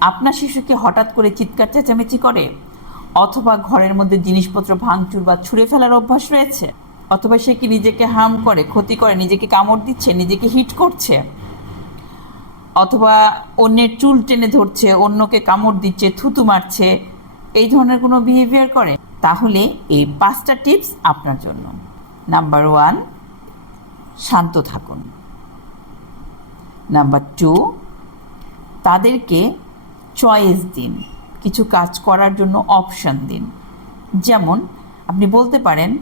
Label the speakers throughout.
Speaker 1: আপনার শিশু কি হঠাৎ করে চিৎকার, চেঁচামেচি করে? অথবা ঘরের মধ্যে জিনিসপত্র ভাঙচুর বা ছুঁড়ে ফেলার অভ্যাস রয়েছে? অথবা সে কি নিজেকে হার্ম করে, ক্ষতি করে, নিজেকে কামড় দিচ্ছে, নিজেকে হিট করছে? অথবা অন্যের চুল টেনে ধরছে, অন্যকে কামড় দিচ্ছে, থুতু মারছে, এই ধরনের কোনো বিহেভিয়ার করে? তাহলে এই পাঁচটা টিপস আপনার জন্য। নাম্বার ওয়ান শান্ত থাকুন। নাম্বার টু তাদেরকে চয়েস দিন, কিছু কাজ করার জন্য অপশন দিন। যেমন, আপনি বলতে পারেন,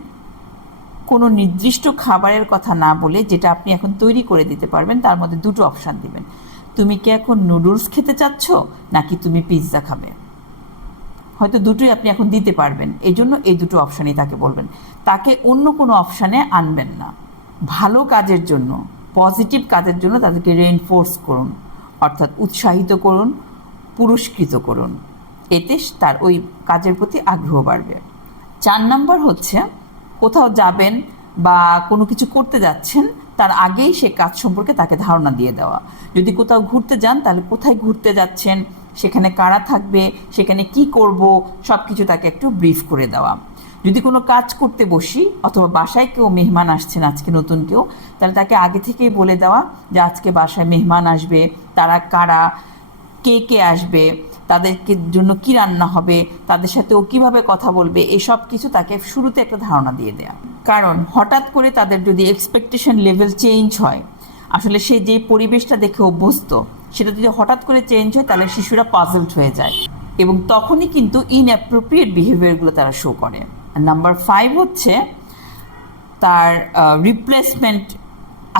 Speaker 1: কোনো নির্দিষ্ট খাবারের কথা না বলে যেটা আপনি এখন তৈরি করে দিতে পারবেন, তার মধ্যে দুটো অপশান দিবেন। তুমি কি এখন নুডলস খেতে চাচ্ছ, নাকি তুমি পিৎজা খাবে? হয়তো দুটোই আপনি এখন দিতে পারবেন এই জন্য এই দুটো অপশানই তাকে বলবেন। তাকে অন্য কোনো অপশানে আনবেন না। ভালো কাজের জন্য পজিটিভ কাজের জন্য তাদেরকে রেইনফোর্স করুন, অর্থাৎ উৎসাহিত করুন পুরস্কৃত করুন। এতে তার ওই কাজের প্রতি আগ্রহ বাড়বে। চার নম্বর হচ্ছে, কোথাও যাবেন বা কোনো কিছু করতে যাচ্ছেন, তার আগেই সে কাজ সম্পর্কে তাকে ধারণা দিয়ে দেওয়া। যদি কোথাও ঘুরতে যান, তাহলে কোথায় ঘুরতে যাচ্ছেন, সেখানে কারা থাকবে, সেখানে কি করব সব কিছু তাকে একটু ব্রিফ করে দেওয়া। যদি কোনো কাজ করতে বসি, অথবা বাসায় কেউ মেহমান আসছেন, আজকে নতুন কেউ, তাহলে তাকে আগে থেকেই বলে দেওয়া যে আজকে বাসায় মেহমান আসবে, তারা কারা কে কে আসবে, তাদেরকে জন্য কি রান্না হবে, তাদের সাথে ও কীভাবে কথা বলবে, এসব কিছু তাকে শুরুতে একটা ধারণা দিয়ে দেয়া। কারণ হঠাৎ করে তাদের যদি এক্সপেকটেশন লেভেল চেঞ্জ হয়, আসলে সে যে পরিবেশটা দেখে অভ্যস্ত, সেটা যদি হঠাৎ করে চেঞ্জ হয়, তাহলে শিশুরা পাজলড হয়ে যায়। এবং তখনই কিন্তু ইনঅ্যাপ্রোপ্রিয়েট বিহেভিয়ারগুলো তারা শো করে। নাম্বার ফাইভ হচ্ছে তার রিপ্লেসমেন্ট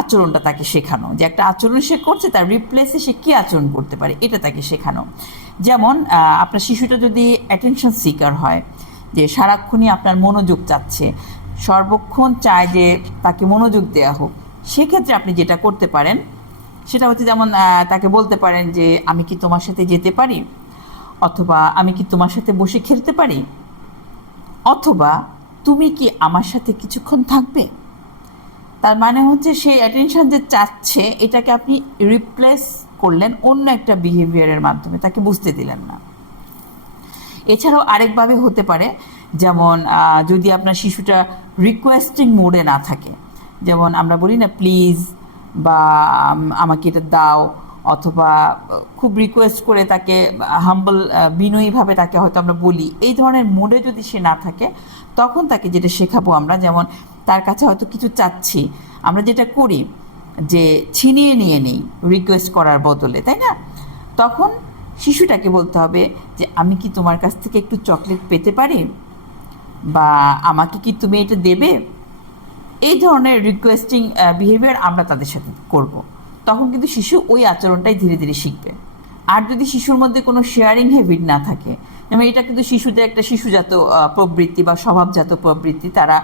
Speaker 1: আচরণটা তাকে শেখানো, যে একটা আচরণ সে করছে তার রিপ্লেসে সে কী আচরণ করতে পারে এটা তাকে শেখানো। যেমন আপনার শিশুটা যদি অ্যাটেনশন সিকার হয়, যে সারাক্ষণই আপনার মনোযোগ চাচ্ছে, সর্বক্ষণ চায় যে তাকে মনোযোগ দেওয়া হোক, সেক্ষেত্রে আপনি যেটা করতে পারেন, সেটা হচ্ছে যেমন তাকে বলতে পারেন যে, আমি কি তোমার সাথে যেতে পারি? অথবা আমি কি তোমার সাথে বসে খেলতে পারি? অথবা তুমি কি আমার সাথে কিছুক্ষণ থাকবে? তার মানে হচ্ছে সেই অ্যাটেনশন যে চাচ্ছে, এটাকে আপনি রিপ্লেস করলেন অন্য একটা বিহেভিয়ারের মাধ্যমে, তাকে বুঝতে দিলেন না। এছাড়াও আরেকভাবে হতে পারে, যেমন যদি আপনার শিশুটা রিকোয়েস্টিং মোডে না থাকে, যেমন আমরা বলি না প্লিজ বা আমাকে এটা দাও অথবা, খুব রিকোয়েস্ট করে তাকে হাম্বল বিনয়ীভাবে তাকে হয়তো আমরা বলি। এই ধরনের মোডে যদি সে না থাকে, তখন তাকে যেটা শেখাবো আমরা, যেমন তার কাছে হয়তো কিছু চাচ্ছি। আমরা যেটা করি যে ছিনিয়ে নিয়ে নিই রিকোয়েস্ট করার বদলে, তাই না? তখন শিশুটাকে বলতে হবে যে, আমি কি তোমার কাছ থেকে একটু চকলেট পেতে পারি? বা আমাকে কি তুমি এটা দেবে? এই ধরনের রিকোয়েস্টিং বিহেভিয়ার আমরা তাদের সাথে করব। তখন কিন্তু শিশু ওই আচরণটাই ধীরে ধীরে শিখবে। আর যদি শিশুর মধ্যে কোনো শেয়ারিং হ্যাবিট না থাকে, যেমন এটা কিন্তু শিশুদের একটা শিশুজাত প্রবৃত্তি বা স্বভাবজাত প্রবৃত্তি, তারা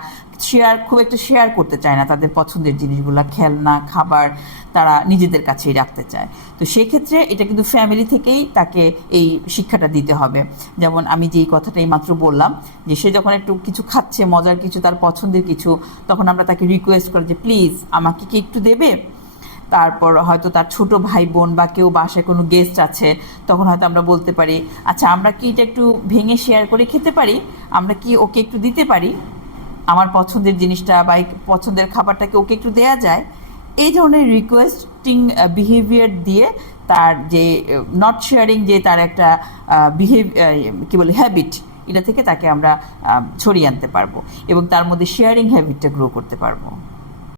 Speaker 1: শেয়ার খুব একটা শেয়ার করতে চায় না তাদের পছন্দের জিনিসগুলো, খেলনা, খাবার তারা নিজেদের কাছেই রাখতে চায়। তো সেক্ষেত্রে এটা কিন্তু ফ্যামিলি থেকেই তাকে এই শিক্ষাটা দিতে হবে। যেমন আমি যেই কথাটা এই মাত্র বললাম, যে সে যখন একটু কিছু খাচ্ছে, মজার কিছু, তার পছন্দের কিছু, তখন আমরা তাকে রিকোয়েস্ট করি যে প্লিজ আমাকে কি একটু দেবে? তারপর হয়তো তার ছোট ভাই বোন বা কেউ বাসায় কোনো গেস্ট আছে, তখন হয়তো আমরা বলতে পারি আচ্ছা আমরা কি এটা একটু ভেঙে শেয়ার করে খেতে পারি? আমরা কি ওকে একটু দিতে পারি? আমার পছন্দের জিনিসটা বা পছন্দের খাবারটাকে ওকে একটু দেয়া যায়? এই ধরনের রিকোয়েস্টিং বিহেভিয়ার দিয়ে তার যে নট শেয়ারিং যে তার একটা বিহেভ কী বলে হ্যাবিট এটা থেকে তাকে আমরা ছড়িয়ে আনতে পারব এবং তার মধ্যে শেয়ারিং হ্যাবিটটা গ্রো করতে পারব।